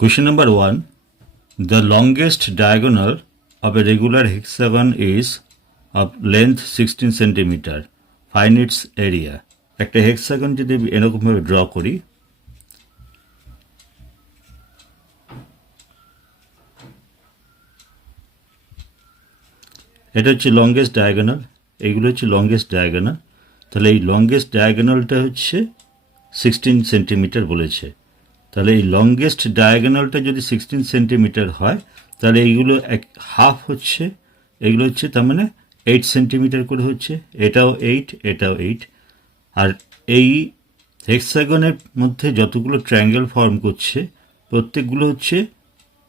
Question number 1. The longest diagonal of a regular hexagon is of length 16 centimeter. Find its area. একটা hexagon যদি এরকমভাবে draw করি, এটা হচ্ছে লংগেস্ট ডায়াগোনাল, এইগুলো হচ্ছে লংগেস্ট ডায়াগোনাল। তাহলে এই লংগেস্ট ডায়াগোনালটা হচ্ছে 16 সেন্টিমিটার বলেছে। তাহলে এই লংগেস্ট ডায়াগোনালটা যদি 16 সেন্টিমিটার হয়, তাহলে এইগুলো হাফ হচ্ছে, এগুলো হচ্ছে তার মানে 8 সেন্টিমিটার করে হচ্ছে, এটাও 8, এটাও 8। আর এই হেক্সাগনের মধ্যে যতগুলো ট্রায়াঙ্গেল ফর্ম করছে প্রত্যেকগুলো হচ্ছে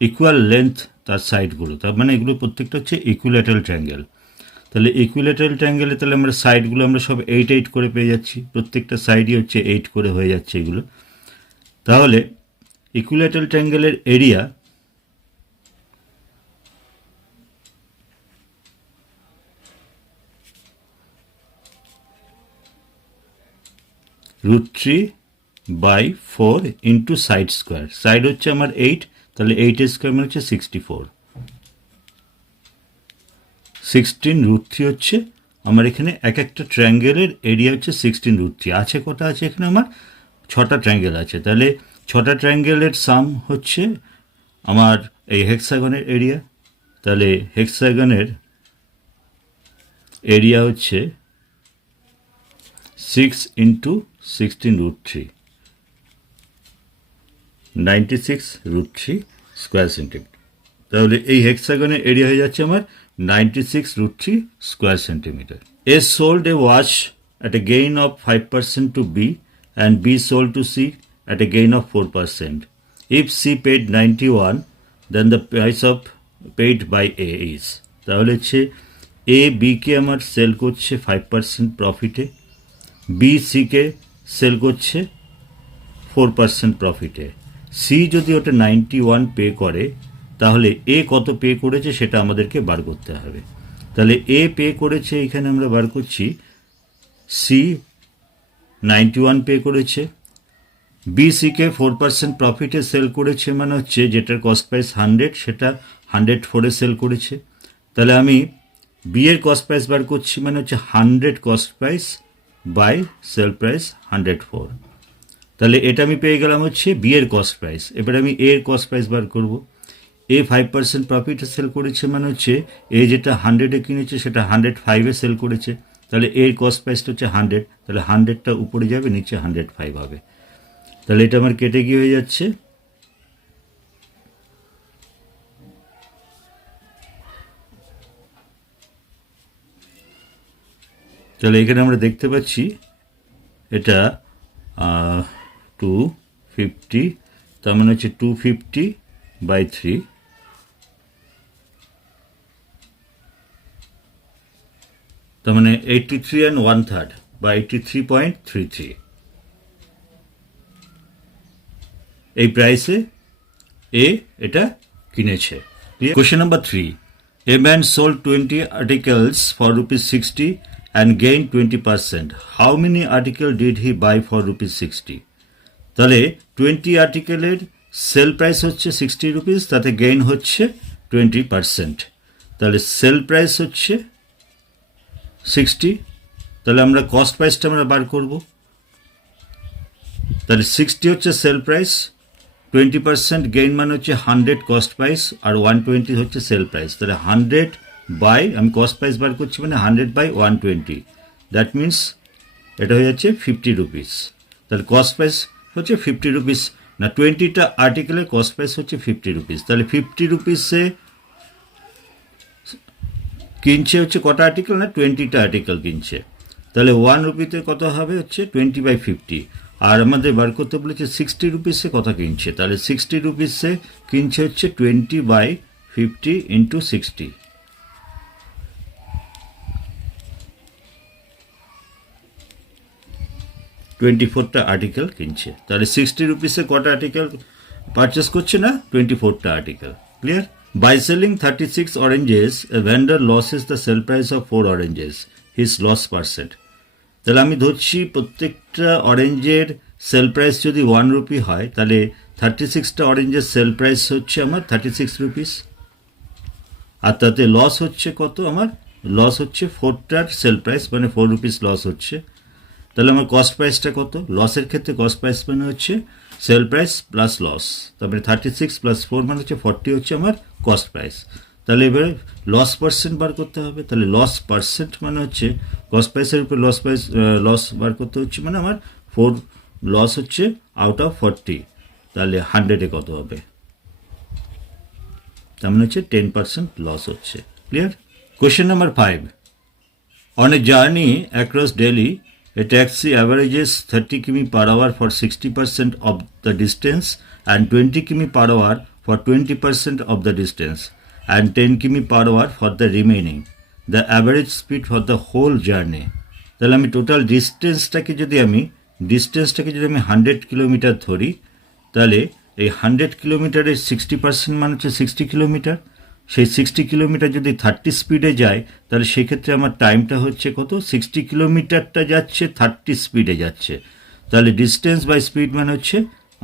ইকুয়াল লেন্থ তার সাইডগুলো, তার মানে এগুলো প্রত্যেকটা হচ্ছে ইকুইল্যাটারাল ট্রায়াঙ্গেল। তাহলে ইকুইল্যাটারাল ট্রায়াঙ্গেলে তাহলে আমরা সাইডগুলো আমরা সব 8 8 করে পেয়ে যাচ্ছি, প্রত্যেকটা সাইডই হচ্ছে 8 করে হয়ে যাচ্ছে এগুলো। তাহলে ইকুইল্যাটারাল ট্রায়াঙ্গেলের area √3/4 into side square. Side হচ্ছে আমার 8, তাহলে 8 স্কোয়ার মানে হচ্ছে 64। 16 √3 হচ্ছে আমার এখানে এক একটা ট্রায়াঙ্গেলের এরিয়া হচ্ছে 16 √3। আছে কটা আছে এখানে আমার 6টা ট্রায়াঙ্গেল আছে, তাহলে 6টা ট্রায়াঙ্গেলের সাম হচ্ছে আমার এই হেক্সাগনের এরিয়া। তাহলে হেক্সাগনের এরিয়া হচ্ছে 6 ইন্টু 16 √3, 96 √3 স্কোয়ার সেন্টিমিটার। তাহলে এই হেক্সাগনের এরিয়া হয়ে যাচ্ছে আমার 96 √3 square centimetre. A sold a watch at a gain of 5% to B and B sold to C at a gain of 4%. If C paid 91, then the price of paid by A is. তাহলে হচ্ছে A B কে আমার sell করছে 5% প্রফিটে, B C কে sell করছে 4% প্রফিটে। C যদি ওটা 91 pay করে, তাহলে এ কত পে করেছে সেটা আমাদেরকে বার করতে হবে। তাহলে এ পে করেছে, এখানে আমরা বার করছি সি 91 পে করেছে, বি সিকে 4% প্রফিটে সেল করেছে, মানে হচ্ছে যেটার কস্ট প্রাইস 100 সেটা 104-এ সেল করেছে। তাহলে আমি বি এর কস্ট প্রাইস বার করছি, মানে হচ্ছে 100 cost price by sell price 104। তাহলে এটা আমি পেয়ে গেলাম হচ্ছে বি এর কস্ট প্রাইস। এবার আমি এর কস্ট প্রাইস বার করব। এ 5% প্রফিটে সেল করেছে, মানে হচ্ছে এ যেটা 100-এ কিনেছে সেটা 105-এ সেল করেছে। তাহলে এর কস্ট প্রাইসটা হচ্ছে 100, তাহলে 100টা উপরে যাবে, নিচে 105 হবে। তাহলে এটা আমার কেটে গিয়ে হয়ে যাচ্ছে তাহলে এখানে আমরা দেখতে পাচ্ছি এটা 250, তার মানে হচ্ছে 250/3, তার মানে 83 1/3 বা 83.33 এই প্রাইসে এ এটা কিনেছে। Question number 3. A man sold 20 articles for ₹60 and gained 20%. How many articles did he buy for ₹60? তাহলে 20 আর্টিকেলের সেল প্রাইস হচ্ছে 60 রুপিস, তাতে গেইন হচ্ছে 20%। তাহলে সেল প্রাইস হচ্ছে 60, তাহলে আমরা কস্ট প্রাইসটা আমরা বার করব। তাহলে 60 হচ্ছে সেল প্রাইস, 20% গেইন মানে হচ্ছে 100 কস্ট প্রাইস, আর 120 হচ্ছে সেল প্রাইস। তাহলে 100 বাই, আমি কস্ট প্রাইস বার করছি মানে 100/120, দ্যাট মিনস এটা হয়ে যাচ্ছে 50 রুপিস। তাহলে কস্ট প্রাইস হচ্ছে 50 রুপিস, না 20টা আর্টিকেলের কস্ট প্রাইস হচ্ছে 50 রুপিস। তাহলে 50 রুপিসে কিনছে হচ্ছে কটা আর্টিকেল, না 20টা আর্টিকেল কিনছে। তাহলে 1 রুপিতে কত হবে হচ্ছে 20/50, আর আমাদের বার করতে বলেছে 60 রুপিসে কত কিনছে। তাহলে 60 রুপিসে কিনছে হচ্ছে 20/50 ইন্টু 60, টা আর্টিকেল কিনছে। তাহলে 60 রুপিসে কটা আর্টিকেল পারচেস করছে, না 24টা article. Clear? By selling 36 oranges, a vendor loses the sell price of 4 oranges. His loss %. তাহলে আমি ধরছি প্রত্যেকটা অরেঞ্জের সেল প্রাইস যদি 1 রুপি হয়, তাহলে 36টা অরেঞ্জের সেল প্রাইস হচ্ছে আমার 36 রুপিস, আর তাতে লস হচ্ছে কত, আমার লস হচ্ছে 4টার সেল প্রাইস মানে 4 রুপিস লস হচ্ছে। তাহলে আমার কস্ট প্রাইসটা কত, লসের ক্ষেত্রে কস্ট প্রাইস মানে হচ্ছে সেল প্রাইস প্লাস লস, তারপরে 36 প্লাস 4 মানে হচ্ছে 40 হচ্ছে আমার কস্ট প্রাইস। তাহলে এবারে লস পার্সেন্ট বার করতে হবে, তাহলে লস পার্সেন্ট মানে হচ্ছে কস্ট প্রাইসের উপর লস বার করতে হচ্ছে, মানে আমার 4 লস হচ্ছে আউট অফ 40, তাহলে 100-এ কত হবে, তার মানে হচ্ছে 10% লস হচ্ছে। Clear? Question number 5, on a journey across Delhi, a taxi averages 30 km per hour for 60% of the distance and 20 km per hour for 20% of the distance and 10 km per hour for the remaining. The average speed for the whole journey. তাহলে আমি total ডিস্টেন্সটাকে যদি আমি 100 kilometre ধরি, তাহলে এই 100 কিলোমিটারের 60% মানে হচ্ছে 60 কিলোমিটার। সেই 60 কিলোমিটার যদি 30 স্পিডে যায়, তাহলে সেক্ষেত্রে আমার টাইমটা হচ্ছে কত, 60 কিলোমিটারটা যাচ্ছে 30 স্পিডে যাচ্ছে, তাহলে ডিস্টেন্স বাই স্পিড মানে হচ্ছে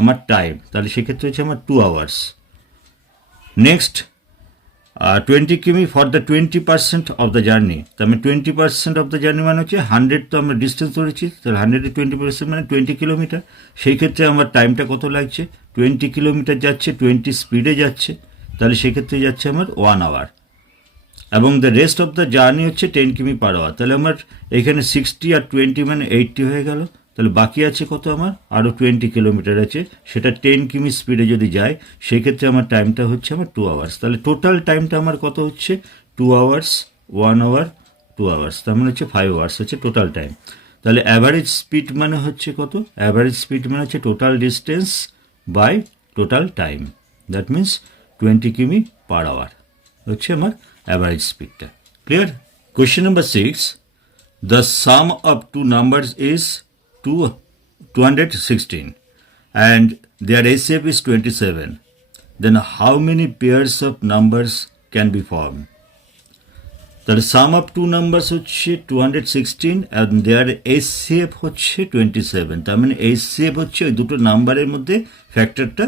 আমার টাইম, তাহলে সেক্ষেত্রে হচ্ছে আমার 2 আওয়ার্স। নেক্সট 20 কিমি for the 20% of the journey, তার মানে 20% অফ দ্য জার্নি মানে হচ্ছে 100, তো আমরা ডিস্টেন্স ধরেছি, তাহলে 100-এর 20% মানে 20 কিলোমিটার। সেই ক্ষেত্রে আমার টাইমটা কত লাগছে, 20 কিলোমিটার যাচ্ছে 20 স্পিডে যাচ্ছে, তাহলে সেক্ষেত্রে যাচ্ছে আমার 1 আওয়ার। এবং the rest of the journey হচ্ছে 10 কিমি পার আওয়ার, তাহলে আমার এখানে 60 আর 20 মানে 80 হয়ে গেল, তাহলে বাকি আছে কত, আমার আরও 20 কিলোমিটার আছে, সেটা 10 কিমি স্পিডে যদি যায় সেই ক্ষেত্রে আমার টাইমটা হচ্ছে আমার 2 আওয়ার্স। তাহলে টোটাল টাইমটা আমার কত হচ্ছে 2 আওয়ার্স, 1 আওয়ার, 2 আওয়ার্স, তার মানে হচ্ছে 5 আওয়ার্স হচ্ছে টোটাল টাইম। তাহলে অ্যাভারেজ স্পিড মানে হচ্ছে কত, অ্যাভারেজ স্পিড মানে হচ্ছে total distance by total time, that means 20 কিমি পার আওয়ার হচ্ছে আমার অ্যাভারেজ স্পিডটা। Clear? Question number 6, the sum of two numbers is 216 and their HCF is 27. Then how many pairs of numbers can be formed? তাহলে সাম of two numbers হচ্ছে 216 and their HCF হচ্ছে 27, তার মানে HCF হচ্ছে ওই দুটো নাম্বারের মধ্যে ফ্যাক্টরটা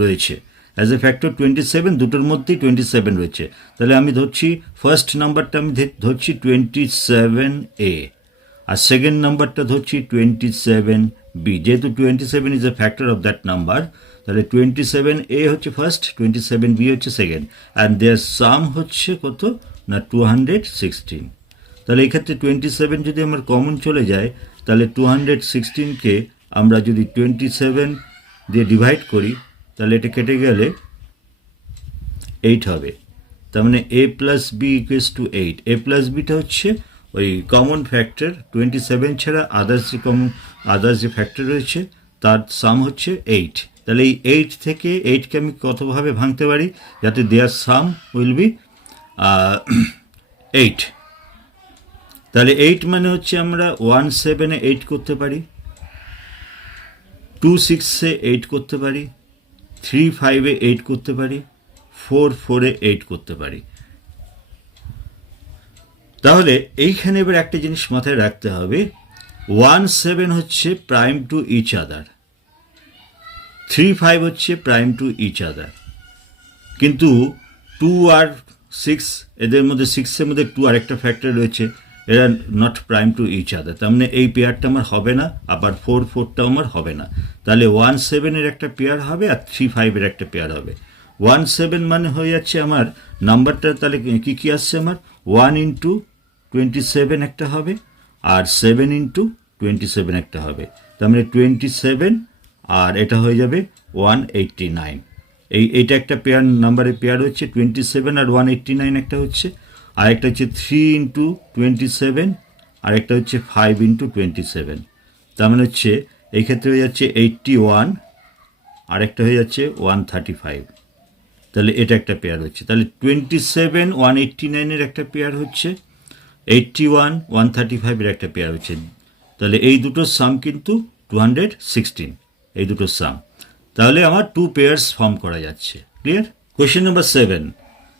রয়েছে। অ্যাজ এ ফ্যাক্টর 27, দুটোর মধ্যেই 27 রয়েছে, তাহলে আমি ধরছি ফার্স্ট নাম্বারটা আমি ধরছি 27A, আর সেকেন্ড নাম্বারটা ধরছি 27B। যেহেতু 27 is a factor of that number, তাহলে 27A হচ্ছে ফার্স্ট, 27B হচ্ছে সেকেন্ড, অ্যান্ড দেয়ার সাম হচ্ছে কত না 216। তাহলে এক্ষেত্রে 27 যদি আমার কমন চলে যায়, তাহলে 216কে আমরা যদি 27 দিয়ে ডিভাইড করি, তাহলে এটা কেটে গেলে 8 হবে, তার মানে A plus B equals to 8। A plus beta হচ্ছে ওই কমন ফ্যাক্টর, 27 ছাড়া আদার্স যে ফ্যাক্টর রয়েছে তার সাম হচ্ছে 8। তাহলে এই 8 থেকে 8কে আমি কতভাবে ভাঙতে পারি, যাতে দেয়ার সাম উইল বি 8। তাহলে 8 মানে হচ্ছে আমরা 17-এ 8 করতে পারি, 26-এ 8 করতে পারি, 35-এ 8 করতে পারি, 44-এ 8 করতে পারি। তাহলে এইখানে এবার একটা জিনিস মাথায় রাখতে হবে, 17 হচ্ছে প্রাইম টু ইচ আদার, 35 হচ্ছে প্রাইম টু ইচ আদার, কিন্তু 2 আর 6 এদের মধ্যে 6-এর মধ্যে 2 আরেকটা ফ্যাক্টর রয়েছে, এরা not prime to each other, তার মানে এই পেয়ারটা আমার হবে না, আবার 4-4টাও আমার হবে না। তাহলে 17-এর একটা পেয়ার হবে আর 35-এর একটা পেয়ার হবে। 17 মানে হয়ে যাচ্ছে আমার নাম্বারটা, তাহলে কী কী আসছে আমার 1 ইন্টু 27 একটা হবে, আর 7 ইন্টু 27 একটা হবে, তার মানে 27, আর এটা হয়ে যাবে 189। এইটা একটা পেয়ার, নাম্বারের পেয়ার হচ্ছে 27 আর 189 একটা হচ্ছে, আর একটা হচ্ছে 3 ইন্টু 27, আর একটা হচ্ছে 5 ইন্টু 27, তার মানে হচ্ছে এই ক্ষেত্রে হয়ে যাচ্ছে 81, আর একটা হয়ে যাচ্ছে 135। তাহলে এটা একটা পেয়ার হচ্ছে, তাহলে 27 189-এর একটা পেয়ার হচ্ছে, 81 135-এর একটা পেয়ার হচ্ছে, তাহলে এই দুটোর সাম কিন্তু 216, এই দুটোর সাম, তাহলে আমার 2 পেয়ার্স ফর্ম করা যাচ্ছে। Clear? Question number 7,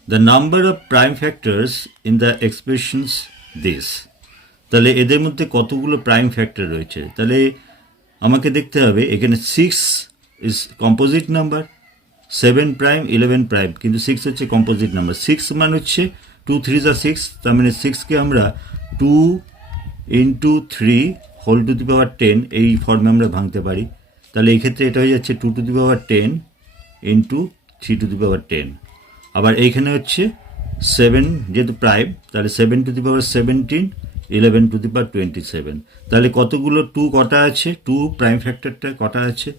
the number of prime factors in the expressions this. তাহলে এদের মধ্যে কতগুলো প্রাইম ফ্যাক্টর রয়েছে, তাহলে আমাকে দেখতে হবে এখানে 6 is composite number, 7 prime 11 prime, কিন্তু 6 হচ্ছে কম্পোজিট নাম্বার। 6 মানে হচ্ছে 2 3 যা 6, তার মানে 6কে আমরা 2 into 3 whole to the power 10 এই ফর্মে আমরা ভাঙতে পারি। তাহলে এই ক্ষেত্রে এটা হয়ে যাচ্ছে 2 to the power 10 into 3 to the power 10। আবার এইখানে হচ্ছে 7 যেহেতু প্রাইম, তাহলে 7 two the power 17 11 two the পাওয়ার 27। তাহলে কতগুলো 2 কটা আছে, 2 প্রাইম ফ্যাক্টরটা কটা আছে,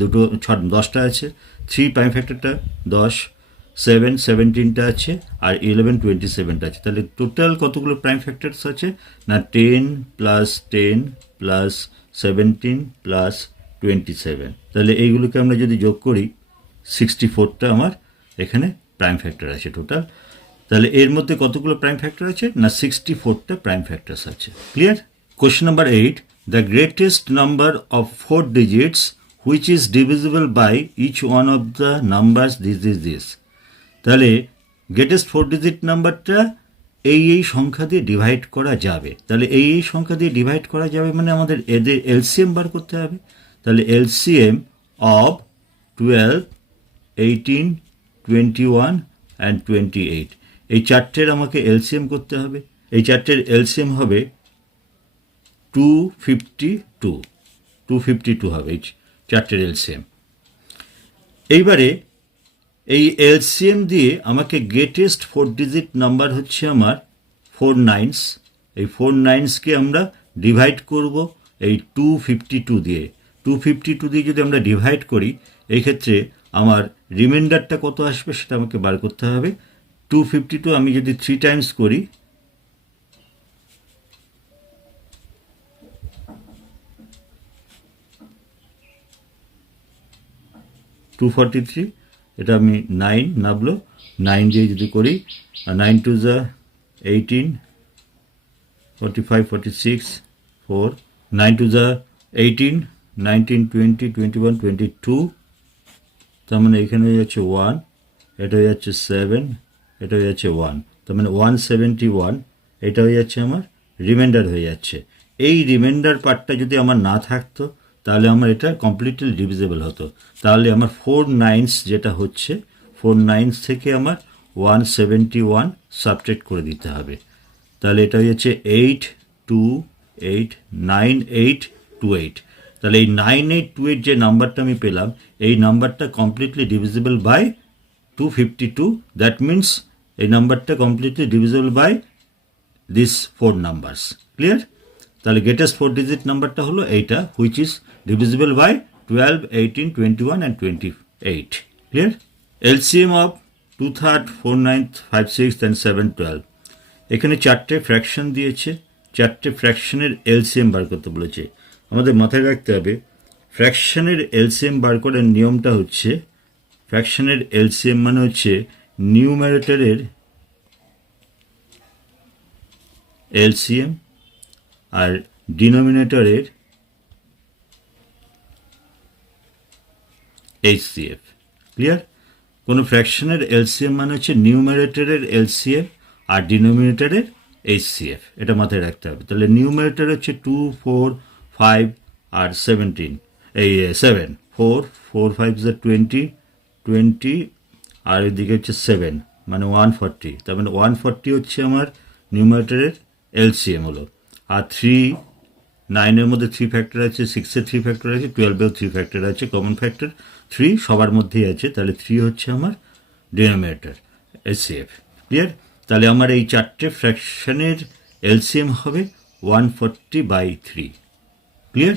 দুটো 10টা আছে। 3 প্রাইম ফ্যাক্টরটা 10, 7 17টা আছে, আর 11 27টা আছে। তাহলে টোটাল কতগুলো প্রাইম ফ্যাক্টরস আছে না 10 প্লাস 10 প্লাস 17 প্লাস 27। তাহলে এইগুলোকে আমরা যদি যোগ করি 64টা আমার এখানে প্রাইম ফ্যাক্টর আছে টোটাল। তাহলে এর মধ্যে কতগুলো প্রাইম ফ্যাক্টর আছে না 64টা প্রাইম ফ্যাক্টরস আছে। Clear? Question number 8, the greatest number of 4 digits which is divisible by each one of the numbers this is this। তাহলে গ্রেটেস্ট 4 ডিজিট নাম্বারটা এই সংখ্যা দিয়ে ডিভাইড করা যাবে। তাহলে এই সংখ্যা দিয়ে ডিভাইড করা যাবে মানে আমাদের এদের এলসিএম বার করতে হবে। তাহলে এলসিএম অফ 12 18 21 অ্যান্ড 28, এই চারটের আমাকে এলসিএম করতে হবে। এই চারটের এলসিএম হবে 252 হবে এই চারটের এলসিএম। এইবারে এই এলসিএম দিয়ে আমাকে গ্রেটেস্ট 4 ডিজিট নাম্বার হচ্ছে আমার 4 9s। এই 4 9sকে আমরা ডিভাইড করব এই 252 দিয়ে। 252 দিয়ে যদি আমরা ডিভাইড করি, এই ক্ষেত্রে আমার রিমাইন্ডারটা কত আসবে সেটা আমাকে বার করতে হবে। 252 আমি যদি 3 টাইমস করি, 243, এটা আমি 9 নামলো, 9 দিয়ে যদি করি, 9 2 যা 18 45 46 4, 9 2 যা 18 19 20 21 22, তার মানে এখানে হয়ে যাচ্ছে 1, এটা হয়ে যাচ্ছে 7, এটা হয়ে যাচ্ছে 1, তার মানে 171, এটা হয়ে যাচ্ছে আমার রিমাইন্ডার হয়ে যাচ্ছে। এই রিমাইন্ডার পার্টটা যদি আমার না থাকতো তাহলে আমার এটা কমপ্লিটলি ডিভিজিবল হতো। তাহলে আমার 4 9s যেটা হচ্ছে 4 9s থেকে আমার 171 সাবট্রাক্ট করে দিতে হবে। তাহলে এটা হয়ে যাচ্ছে 8 2 8 9 8 2 8। তাহলে এই 9828 যে নাম্বারটা আমি পেলাম, এই নাম্বারটা completely divisible by 252। That means এই নাম্বারটা completely divisible by this 4 numbers. Clear? তাহলে গ্রেটেস্ট 4 ডিজিট নাম্বারটা হলো এইটা, which is divisible by 12 18 21 and 28। Clear? LCM of 2 3 4 9 5 6 and 7 12। এখানে চারটে ফ্র্যাকশন দিয়েছে, চারটে ফ্র্যাকশনের এলসিএম বার করতে বলেছে। আমাদের মাথায় রাখতে হবে ফ্র্যাকশনের এলসিএম বার করার নিয়মটা হচ্ছে, ফ্র্যাকশনের এলসিএম মানে হচ্ছে নিউমারেটরের এলসিএম আর ডিনোমিনেটরের এইচসিএফ। ক্লিয়ার? কোনো ফ্র্যাকশনের এলসিএম মানে হচ্ছে নিউমারেটরের এলসিএম আর ডিনোমিনেটরের এইচসিএফ, এটা মাথায় রাখতে হবে। তাহলে নিউমারেটর হচ্ছে 2 4 5 আর 17, এই 7 4 4 5 20 20, আর এদিকে হচ্ছে 7 মানে 140। তার মানে 140 হচ্ছে আমার নিউমারেটরের এলসিএম হলো। আর 3 9-এর মধ্যে 3 ফ্যাক্টর আছে, 6-এর 3 ফ্যাক্টর আছে, 12-এও 3 ফ্যাক্টর আছে, কমন ফ্যাক্টর 3 সবার মধ্যেই আছে। তাহলে 3 হচ্ছে আমার ডিনোমিনেটর এলসিএফ। ক্লিয়ার? তাহলে আমার এই চারটে ফ্র্যাকশনের এলসিএম হবে 140/3। ক্লিয়ার?